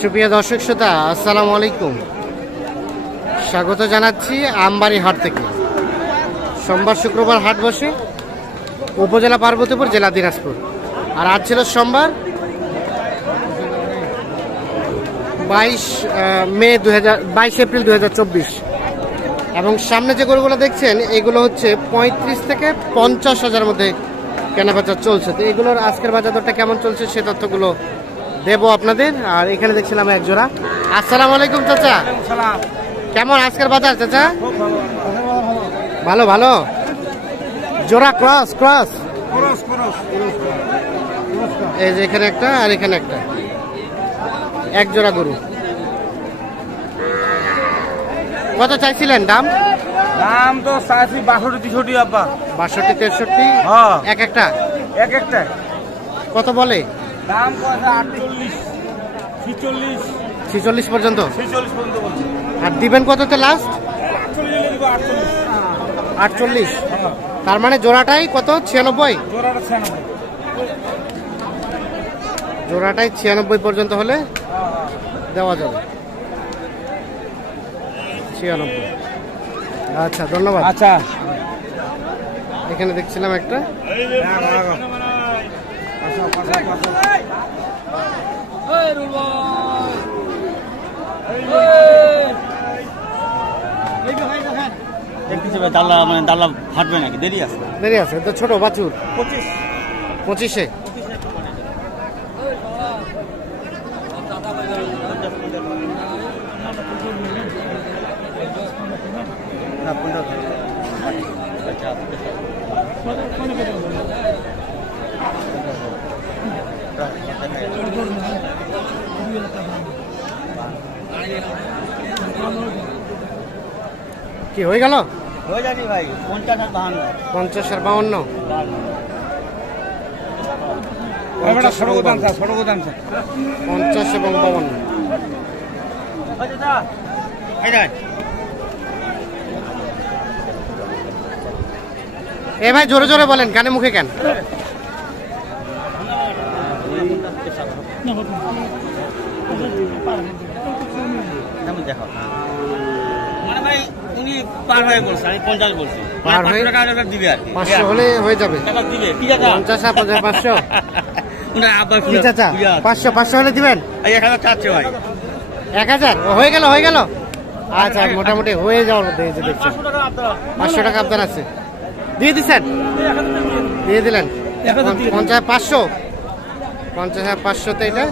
সুপ্রিয় দর্শক শ্রোতা, আসসালামু আলাইকুম। স্বাগত জানাচ্ছি আমবাড়ি হাট থেকে। সোমবার শুক্রবার হাট বসে উপজেলা পার্বতীপুর, জেলা দিনাজপুর। আর আজ ছিল সোমবার 22 এপ্রিল 2024। এবং সামনে যে গরুগুলো দেখছেন এগুলো হচ্ছে 35 থেকে 50 হাজার মধ্যে কেনাবেচা চলছে। তো এগুলোর আজকের বাজার দরটা কেমন চলছে সে তথ্যগুলো দেবো আপনাদের। আর এখানে দেখছিলাম এক জোড়া। আসসালামু আলাইকুম চাচা, কেমন আজকের বাজার চাচা? ভালো ভালো। জোড়া ক্রস ক্রস এই যে এখানে একটা আর এখানে একটা, এক জোড়া গরু। কত চাইছিলেন দাম? দাম তো চাইছি 62-63 আব্বা। 62-63 এক একটা এক একটা কত বলে? দাম কত? 48 46 পর্যন্ত। 46 পর্যন্ত বলছে। আর দিবেন কততে লাস্ট? 48। তার মানে জোড়াটাই কত? 96। জোড়াটা 96। জোড়াটাই 96 পর্যন্ত হলে দেওয়া যাবে। 96। আচ্ছা, ধন্যবাদ। আচ্ছা, এখানে দেখছিলাম একটা। ডাল্লা ফাটবে নাকি? দেরি আছে, দেরি আছে তো। ছোট বাছুর 25-এ। কি হয়ে গেল? হয়ে যাবে ভাই। 50 আর 52। 50 আর 52। 50 এবং 52। এ ভাই জোরে জোরে বলেন, কানে মুখে কেন? পার হয়ে বলছে, আমি 50 বলছি। 500 হলে হয়ে যাবে। 50 আর 500। কি চাচা? 500 হলে দিবেন? 1000 চাচ্ছে ভাই। 1000 হয়ে গেল, হয়ে গেল। আচ্ছা, মোটামুটি হয়ে যাওয়ার মধ্যে। এই যে দেখছেন 500 টাকা আপনার আছে, দিয়ে দিচ্ছেন, দিয়ে দিলেন। 50-500, 50-500তে এটা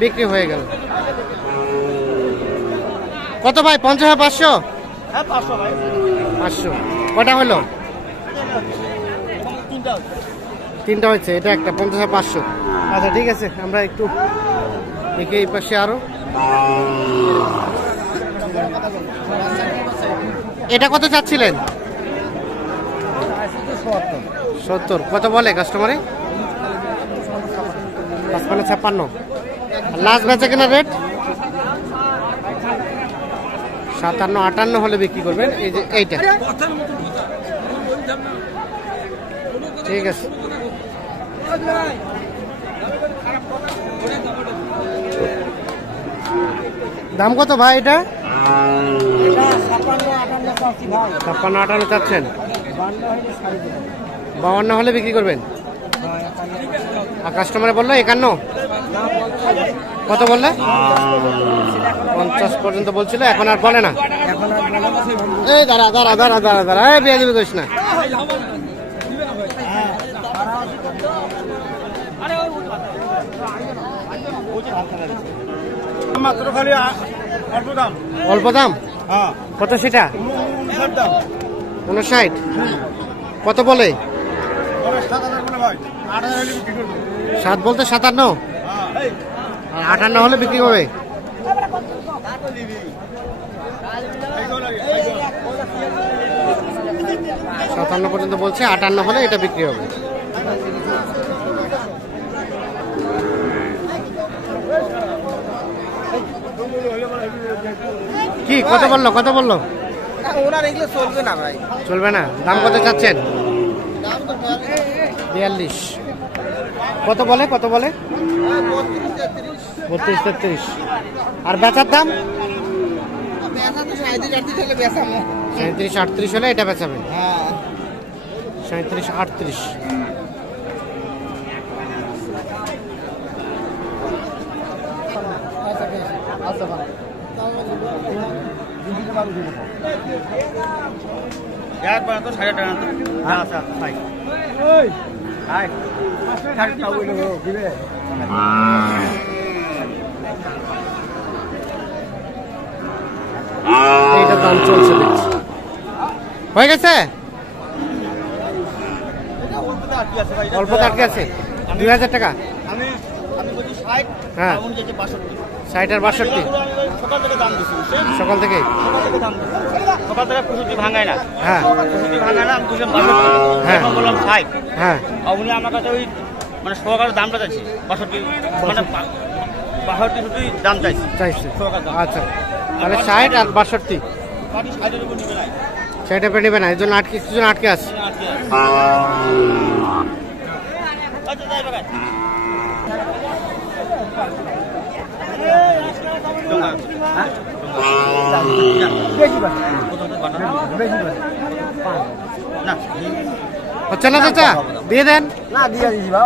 বিক্রি হয়ে গেল। কত ভাই? 50-500। 500 কটা হলো? তিনটা হয়েছে। এটা একটা 50-500। আচ্ছা ঠিক আছে, আমরা একটু দেখি এই পাশে আরো। এটা কত চাচ্ছিলেন? 70। কত বলে কাস্টমারে? 55-56। লাস্ট বেচা কেনা রেট 57-58 হলে বিক্রি করবেন। এই যে এইটা, ঠিক আছে। দাম কত ভাই এটা? 56-58 চাচ্ছেন। 52 হলে বিক্রি করবেন। আর কাস্টমারে বললো 51। কত বললে? 50 পর্যন্ত বলছিল, এখন আর বলে না। এই দাঁড়া দাঁড়া দাঁড়া দাঁড়া দাঁড়া, এই বিয়ে দিবি করিস না। অল্প দাম। কত সেটা? 59। কত বলে? 7 বলতে 57। আর 58 হলে বিক্রি হবে। 57 পর্যন্ত বলছে, 58 হলে এটা বিক্রি হবে। কি কত বললো? কত বললো? ওনার এগুলো চলবে না ভাই, চলবে না। দাম কত চাচ্ছেন? 42। কত বলে? কত বলে? 32 33। আর বেচার দাম বেচা তো 37 হলে বেচামো। 37 38 হলে এটা বেচাবেন। হ্যাঁ 37 38। আচ্ছা ভাই এক বার তো 60 টাকা তো আচ্ছা ভাই ওই হাই 60 টাকা হইলো দিবে এইটা দাম চলছে দেখছি। হয়ে গেছে অল্প আটকে আছে 2000 টাকা। আমি বলি 60 হ্যাঁ এমন যেতে 62 60 আর 62 সকাল থেকে দাম দিছি সকাল থেকে। সকাল থেকে কুসুটি ভাঙায় না। হ্যাঁ কুসুটি ভাঙায় না আমি বুঝলাম 62 হ্যাঁ। এখন বললাম 60 হ্যাঁ আর উনি আমার কাছে ওই মানে সহকারে দামটা চাইছে 62 মানে 62 শুধু দাম চাইছে চাইছে। সহকার দাম। আচ্ছা তাহলে 60 আর 62 পাটি 60 এর উপর নিবে না 60 এ নেবে না, এই জন্য আটকে কিছুজন আটকে আছে। আচ্ছা যাই বাগাই হচ্ছে না চাচা দিয়ে দেন। না দিয়ে দিছি ভাই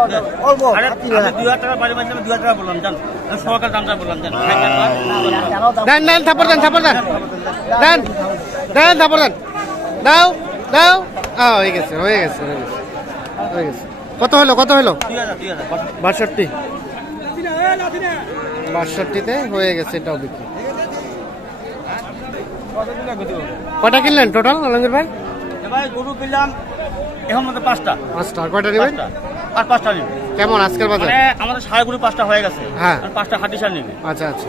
অল্প আরে আমি 2000 টাকা বাড়ি মাঝে 2000 টাকা বললাম জান আমি সহকার দামটা বললাম জান দেন দেন থাপড় দেন থাপড় দেন দেন দেন থাপড় দেন দাও দাও। হয়ে গেছে হয়ে গেছে হয়ে গেছে হয়ে গেছে। কত হলো 2000 62 62তে হয়ে গেছে এটাও বিক্রি। কটা কিনলেন টোটাল আলমগীর ভাই? ভাই গরু কিনলাম এখন মধ্যে 5টা। 5টা। আর কয়টা নেবেন? আর 5টা নিন কেমন আজকের বাজার? মানে আমাদের সাড়ে গরু 5টা হয়ে গেছে। হ্যাঁ। আর 5টা হাটি সার নিবে। আচ্ছা আচ্ছা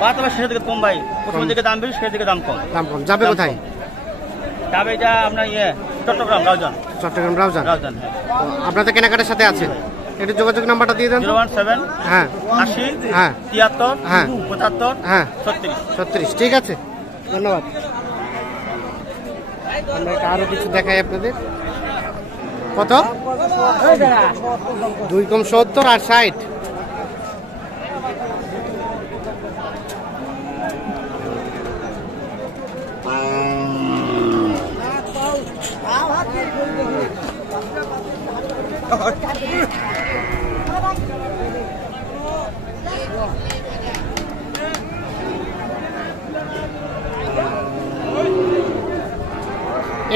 বা তবে শেষের দিকে কম ভাই, প্রথমের দিকে দাম বেশি, শেষের দিকে দাম কম। দাম কম। যাবে কোথায়? যাবে এটা আপনার চট্টগ্রাম রাউজান। চট্টগ্রাম রাউজান। রাউজান হ্যাঁ। আপনাদের কেনাকাটার সাথে আছে একটু যোগাযোগ নাম্বারটা দিয়ে দেন তো। 017 হ্যাঁ 80 হ্যাঁ 73 হ্যাঁ 75 হ্যাঁ 36। 36। ঠিক আছে ধন্যবাদ। আমরা আরো কিছু দেখাই আপনাদের। কত? 2 কম 70 আর 60।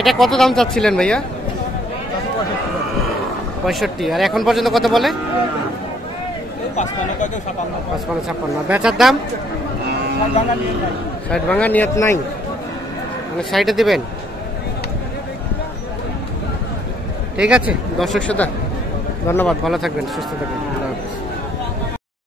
এটা কত দাম চাচ্ছিলেন ভাইয়া? 65। আর এখন পর্যন্ত কত বলে? 55 56। বেচার দাম 60 ভাঙা নিয়ত নাই, মানে 60-এ দিবেন। ঠিক আছে দর্শক শ্রোতা ধন্যবাদ, ভালো থাকবেন, সুস্থ থাকবেন।